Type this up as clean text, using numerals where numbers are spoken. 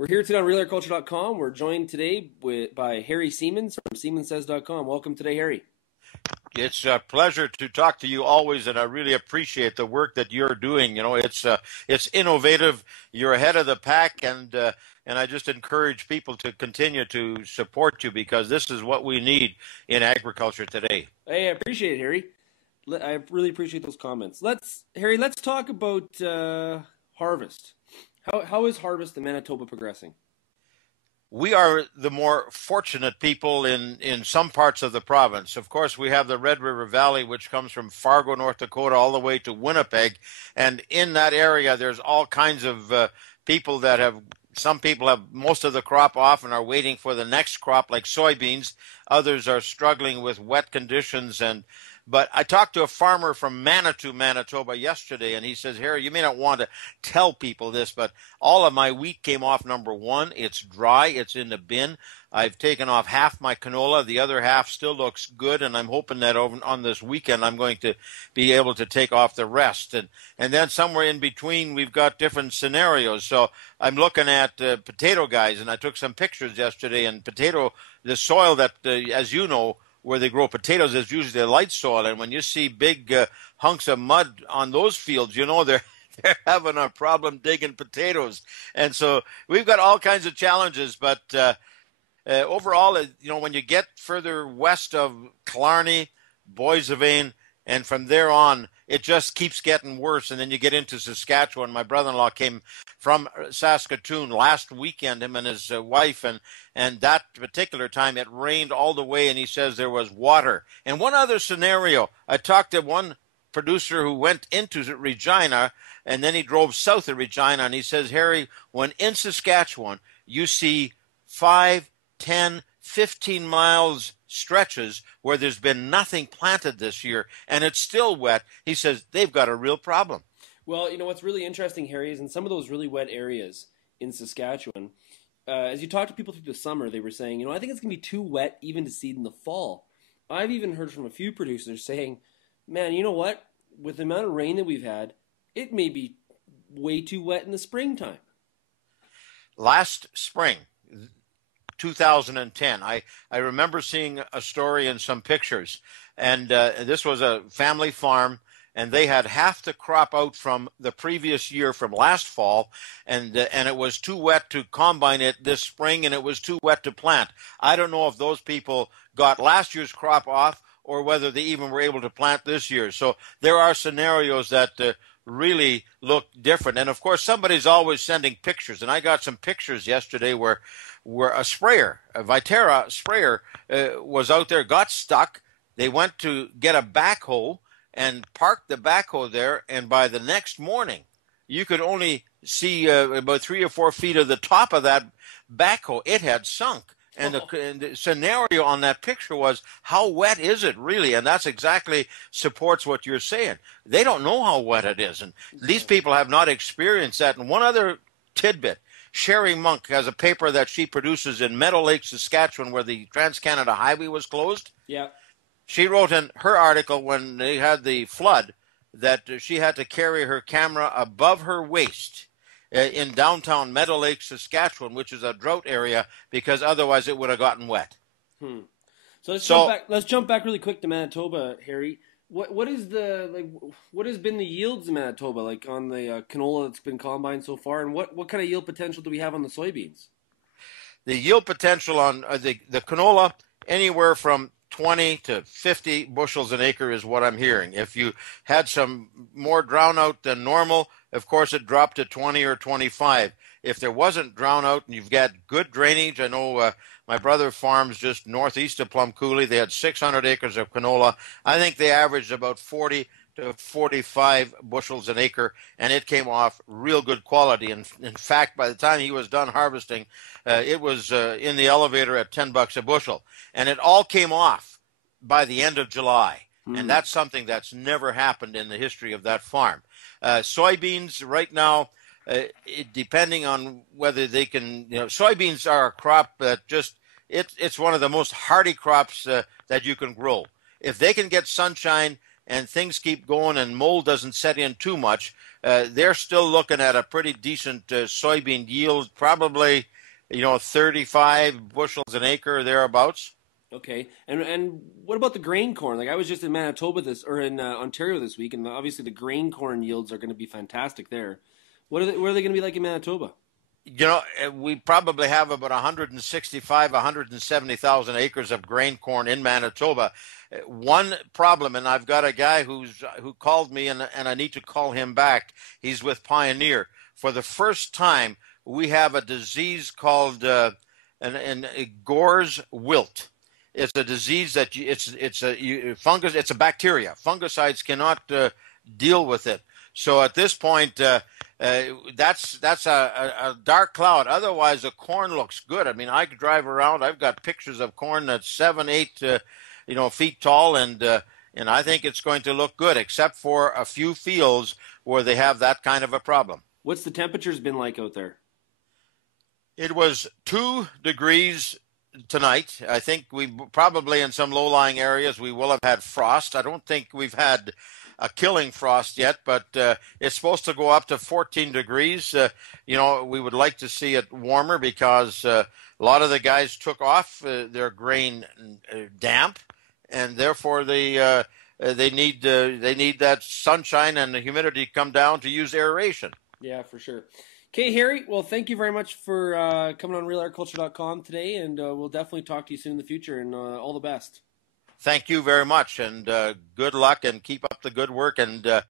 We're here today on RealAgriculture.com. We're joined today by Harry Siemens from SiemensSays.com. Welcome today, Harry. It's a pleasure to talk to you always, and I really appreciate the work that you're doing. You know, it's innovative. You're ahead of the pack, and I just encourage people to continue to support you because this is what we need in agriculture today. Hey, I appreciate it, Harry. I really appreciate those comments. Let's talk about harvest. How is harvest in Manitoba progressing? We are the more fortunate people in some parts of the province. Of course, we have the Red River Valley, which comes from Fargo, North Dakota, all the way to Winnipeg. And in that area, there's all kinds of people that have, some people have most of the crop off and are waiting for the next crop, like soybeans. Others are struggling with wet conditions. But I talked to a farmer from Manitou, Manitoba yesterday, and he says, Harry, you may not want to tell people this, but all of my wheat came off, number one. It's dry. It's in the bin. I've taken off half my canola. The other half still looks good, and I'm hoping that on this weekend I'm going to be able to take off the rest. And then somewhere in between, we've got different scenarios. So I'm looking at potato guys, and I took some pictures yesterday, and the soil that, as you know, where they grow potatoes is usually a light soil, and when you see big hunks of mud on those fields, you know they're having a problem digging potatoes. And so we've got all kinds of challenges, but overall, you know, when you get further west of Killarney, Boissevain, and from there on, it just keeps getting worse. And then you get into Saskatchewan. My brother-in-law came from Saskatoon last weekend, him and his wife, and that particular time it rained all the way, and he says there was water. And one other scenario, I talked to one producer who went into Regina, and then he drove south of Regina, and he says, Harry, when in Saskatchewan, you see 5, 10, 15 miles stretches where there's been nothing planted this year and it's still wet, he says they've got a real problem. Well, you know, what's really interesting, Harry, is in some of those really wet areas in Saskatchewan, as you talk to people through the summer, they were saying, you know, I think it's going to be too wet even to seed in the fall. I've even heard from a few producers saying, man, you know what? With the amount of rain that we've had, it may be way too wet in the springtime. Last spring, 2010. I remember seeing a story and some pictures, and this was a family farm, and they had half the crop out from the previous year, from last fall, and it was too wet to combine it this spring, and it was too wet to plant. I don't know if those people got last year's crop off or whether they even were able to plant this year. So there are scenarios that really look different. And of course, somebody's always sending pictures, and I got some pictures yesterday where a sprayer, a Viterra sprayer, was out there, got stuck. They went to get a backhoe and parked the backhoe there, and by the next morning, you could only see about 3 or 4 feet of the top of that backhoe. It had sunk. And the scenario on that picture was, how wet is it really? And that's exactly supports what you're saying. They don't know how wet it is. And these people have not experienced that. And one other tidbit, Sherry Monk has a paper that she produces in Meadow Lake, Saskatchewan, where the Trans-Canada Highway was closed. Yeah. She wrote in her article when they had the flood that she had to carry her camera above her waist in downtown Meadow Lake, Saskatchewan, which is a drought area, because otherwise it would have gotten wet. So let's jump back really quick to Manitoba, Harry. What has been the yields in Manitoba, like on the canola that's been combined so far, and what kind of yield potential do we have on the soybeans? The yield potential on the canola, anywhere from 20 to 50 bushels an acre is what I'm hearing. If you had some more drown out than normal, of course it dropped to 20 or 25. If there wasn't drown out and you've got good drainage, I know my brother farms just northeast of Plum Coulee. They had 600 acres of canola. I think they averaged about 40 to 45 bushels an acre, and it came off real good quality. And in fact, by the time he was done harvesting, it was in the elevator at $10 a bushel. And it all came off by the end of July. And that's something that's never happened in the history of that farm. Soybeans right now, depending on whether they can, soybeans are a crop that it's one of the most hardy crops that you can grow. If they can get sunshine and things keep going and mold doesn't set in too much, they're still looking at a pretty decent soybean yield, probably 35 bushels an acre or thereabouts. Okay, and what about the grain corn? Like I was just in Manitoba in Ontario this week, and obviously the grain corn yields are going to be fantastic there. What are they going to be like in Manitoba? We probably have about 165, 170,000 acres of grain corn in Manitoba. One problem, and I've got a guy who called me, and I need to call him back. He's with Pioneer. For the first time, we have a disease called Gore's wilt. It's a disease that it's a fungus. It's a bacteria. Fungicides cannot deal with it. So at this point, that's a dark cloud. Otherwise, the corn looks good. I mean, I could drive around. I've got pictures of corn that's 7, 8, feet tall, and I think it's going to look good, except for a few fields where they have that kind of a problem. What's the temperatures been like out there? It was 2 degrees tonight. I think we probably in some low-lying areas we will have had frost. I don't think we've had a killing frost yet, but it's supposed to go up to 14 degrees. We would like to see it warmer because a lot of the guys took off their grain damp, and therefore they need that sunshine and the humidity to come down to use aeration. Yeah, for sure. Okay, Harry, well, thank you very much for coming on RealAgriculture.com today, and we'll definitely talk to you soon in the future, and all the best. Thank you very much, and good luck, and keep up the good work, and